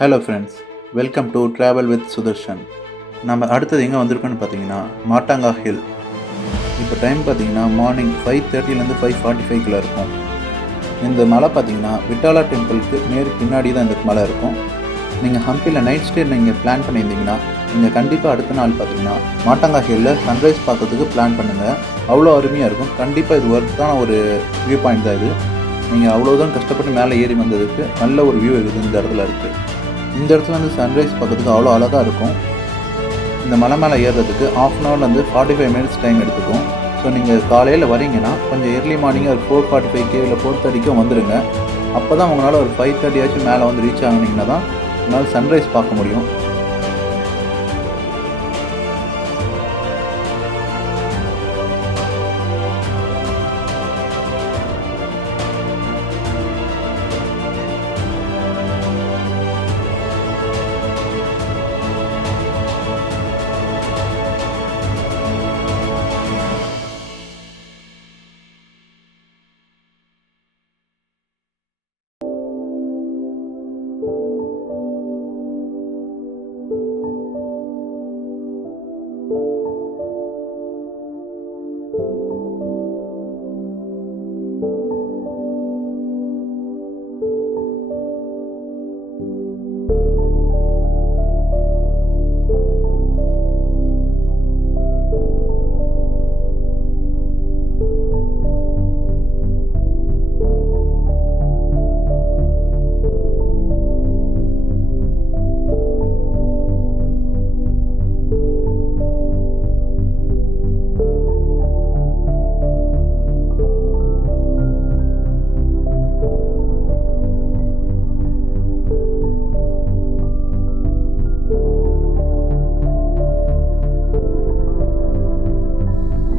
Hello friends, welcome to travel with Sudarshan. நம்ம அடுத்தது எங்கே வந்திருக்கோன்னு பார்த்தீங்கன்னா மாட்டாங்கா ஹில். இப்போ டைம் பார்த்தீங்கன்னா மார்னிங் 5:30லேருந்து 5:45 இருக்கும். இந்த மலை பார்த்தீங்கன்னா விட்டாலா டெம்பிளுக்கு பின்னாடி தான் இந்த மலை இருக்கும். நீங்கள் ஹம்பியில் நைட் ஸ்டே நீங்கள் பிளான் பண்ணியிருந்தீங்கன்னா நீங்கள் கண்டிப்பாக அடுத்த நாள் பார்த்தீங்கன்னா மாட்டாங்கா ஹில்லில் சன்ரைஸ் பார்க்கறதுக்கு பிளான் பண்ணுங்கள். அவ்வளோ அருமையாக இருக்கும். கண்டிப்பாக இது ஒர்த்தான ஒரு வியூ பாயிண்ட் தான் இது. நீங்கள் அவ்வளோதான் கஷ்டப்பட்டு மேலே ஏறி வந்ததுக்கு நல்ல ஒரு வியூ இருக்குது இந்த இடத்துல இருக்குது. இந்த இடத்துல வந்து சன்ரைஸ் பார்க்கறதுக்கு அவ்வளோ அழகாக இருக்கும். இந்த மலை மேலே ஏறுறதுக்கு 1/2 hourலேருந்து 45 minutes டைம் எடுத்துக்கும். ஸோ நீங்கள் காலையில் வரீங்கன்னா கொஞ்சம் ஏர்லி மார்னிங் ஒரு 4:45 இல்லை 4:30 வந்துடுங்க. அப்போ தான் உங்களால் ஒரு 5:30 ஆச்சும் மேலே வந்து ரீச் ஆகினீங்கன்னா தான் உங்களால் சன்ரைஸ் பார்க்க முடியும்.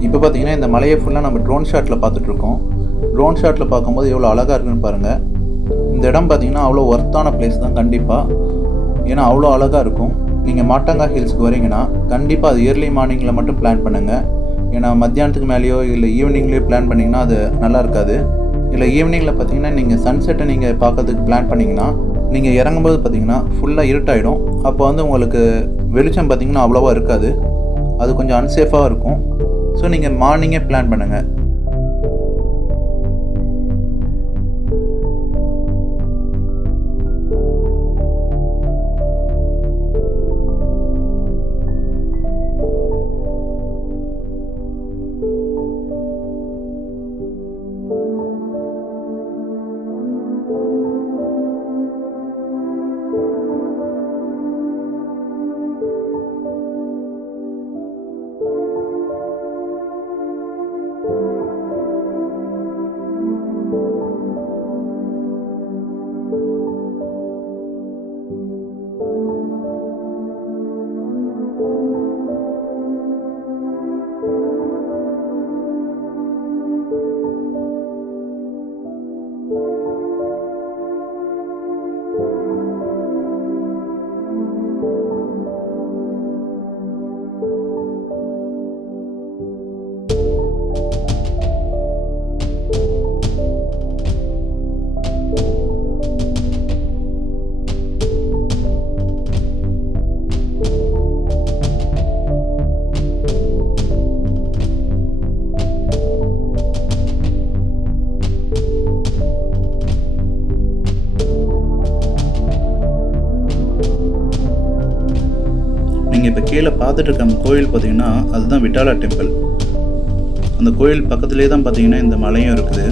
இப்போ பார்த்தீங்கன்னா இந்த மலையை ஃபுல்லாக நம்ம ட்ரோன் ஷாட்டில் பார்த்துட்ருக்கோம். ட்ரோன் ஷாட்டில் பார்க்கும்போது எவ்வளோ அழகாக இருக்குன்னு பாருங்கள். இந்த இடம் பார்த்தீங்கன்னா அவ்வளோ ஒர்த்தான பிளேஸ் தான் கண்டிப்பாக. ஏன்னா அவ்வளோ அழகாக இருக்கும். நீங்கள் மாட்டாங்கா ஹில்ஸ்க்கு வரீங்கன்னா கண்டிப்பாக அது இயர்லி மார்னிங்கில் மட்டும் பிளான் பண்ணுங்கள். ஏன்னா மத்தியானத்துக்கு மேலேயோ இல்லை ஈவினிங்லேயோ பிளான் பண்ணிங்கன்னா அது நல்லா இருக்காது. இல்லை ஈவினிங்கில் பார்த்தீங்கன்னா நீங்கள் சன்செட்டை நீங்கள் பார்க்கறதுக்கு பிளான் பண்ணிங்கன்னா நீங்கள் இறங்கும்போது பார்த்தீங்கன்னா ஃபுல்லாக இருட்டாயிடும். அப்போ வந்து உங்களுக்கு வெளிச்சம் பார்த்தீங்கன்னா அவ்வளோவா இருக்காது. அது கொஞ்சம் அன்சேஃபாக இருக்கும். ஸோ நீங்கள் மார்னிங்கே பிளான் பண்ணுங்கள். நீங்கள் இப்போ கீழே பார்த்துட்டு இருக்க அந்த கோயில் பார்த்தீங்கன்னா அதுதான் விட்டாலா டெம்பிள். அந்த கோயில் பக்கத்துலேயே தான் பார்த்தீங்கன்னா இந்த மலையும் இருக்குது.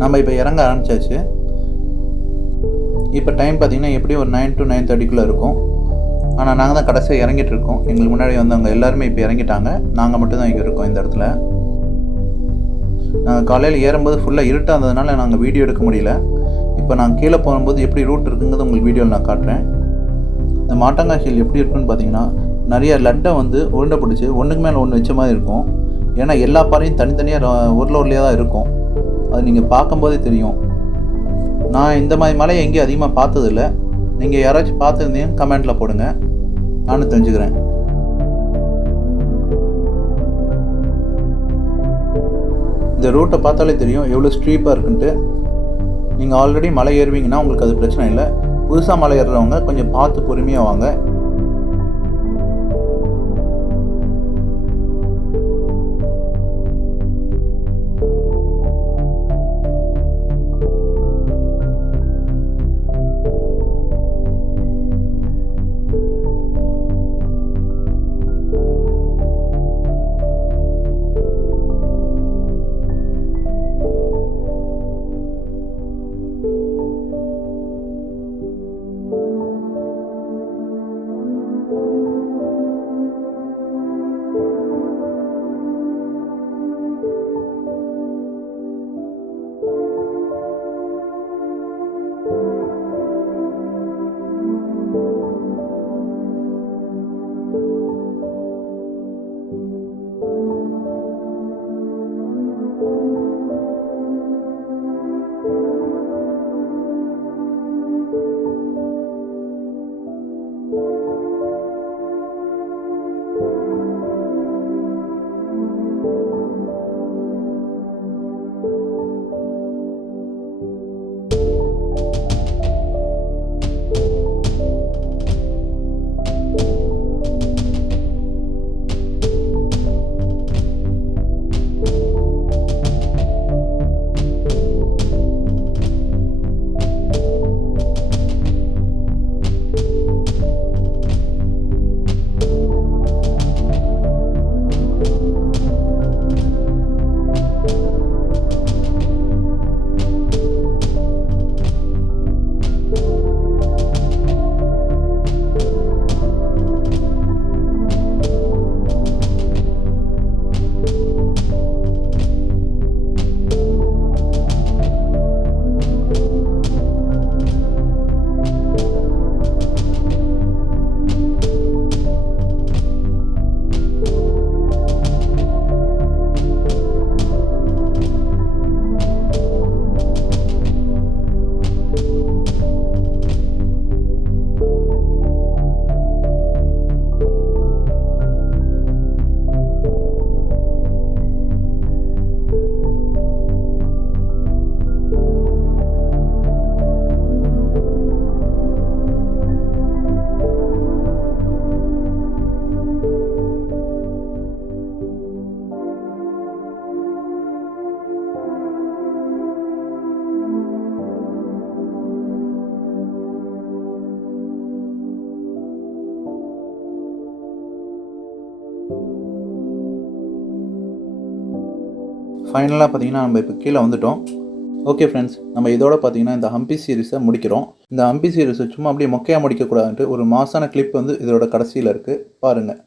நம்ம இப்போ இறங்க ஆரம்பிச்சாச்சு. இப்போ டைம் பார்த்திங்கன்னா எப்படியும் ஒரு 9 to 9:30 இருக்கும். ஆனால் நாங்கள் தான் கடைசியாக இறங்கிட்டு இருக்கோம். எங்களுக்கு முன்னாடி வந்தவங்க எல்லாருமே இப்போ இறங்கிட்டாங்க. நாங்கள் மட்டும்தான் இங்கே இருக்கோம் இந்த இடத்துல. நாங்கள் காலையில் ஏறும்போது ஃபுல்லாக இருட்டாக இருந்ததுனால நாங்கள் வீடியோ எடுக்க முடியல. இப்போ நாங்கள் கீழே போகும்போது எப்படி ரூட் இருக்குங்கிறது உங்களுக்கு வீடியோவில் நான் காட்டுறேன். இந்த மாட்டங்கா ஹில் எப்படி இருக்குன்னு பார்த்தீங்கன்னா நிறைய லட்டை வந்து உருண்டை பிடிச்சி ஒன்றுக்கு மேலே ஒன்று வச்ச மாதிரி இருக்கும். ஏன்னா எல்லா பாறையும் தனித்தனியாக உருளையாக தான் இருக்கும். அது நீங்கள் பார்க்கும்போதே தெரியும். நான் இந்த மாதிரி மலையை எங்கேயும் அதிகமாக பார்த்ததில்ல. நீங்கள் யாராச்சும் பார்த்துருந்தீங்கன்னு கமெண்ட்டில் போடுங்க, நானும் தெரிஞ்சுக்கிறேன். இந்த ரூட்டை பார்த்தாலே தெரியும் எவ்வளோ ஸ்ட்ரீப்பாக இருக்குன்ட்டு. நீங்கள் ஆல்ரெடி மலை ஏறுவீங்கன்னா உங்களுக்கு அது பிரச்சனை இல்லை. புதுசாக மலை ஏறுறவங்க கொஞ்சம் பார்த்து பொறுமையாக வாங்க. ஃபைனலாக பார்த்தீங்கன்னா நம்ம இப்போ கீழே வந்துட்டோம். ஓகே ஃப்ரெண்ட்ஸ், நம்ம இதோட பார்த்தீங்கன்னா இந்த ஹம்பி சீரிஸை முடிக்கிறோம். இந்த ஹம்பி சீரிஸை சும்மா அப்படியே மொக்கையாக முடிக்கக்கூடாதுன்ட்டு ஒரு மாசான கிளிப் வந்து இதோட கடைசியில் இருக்குது, பாருங்கள்.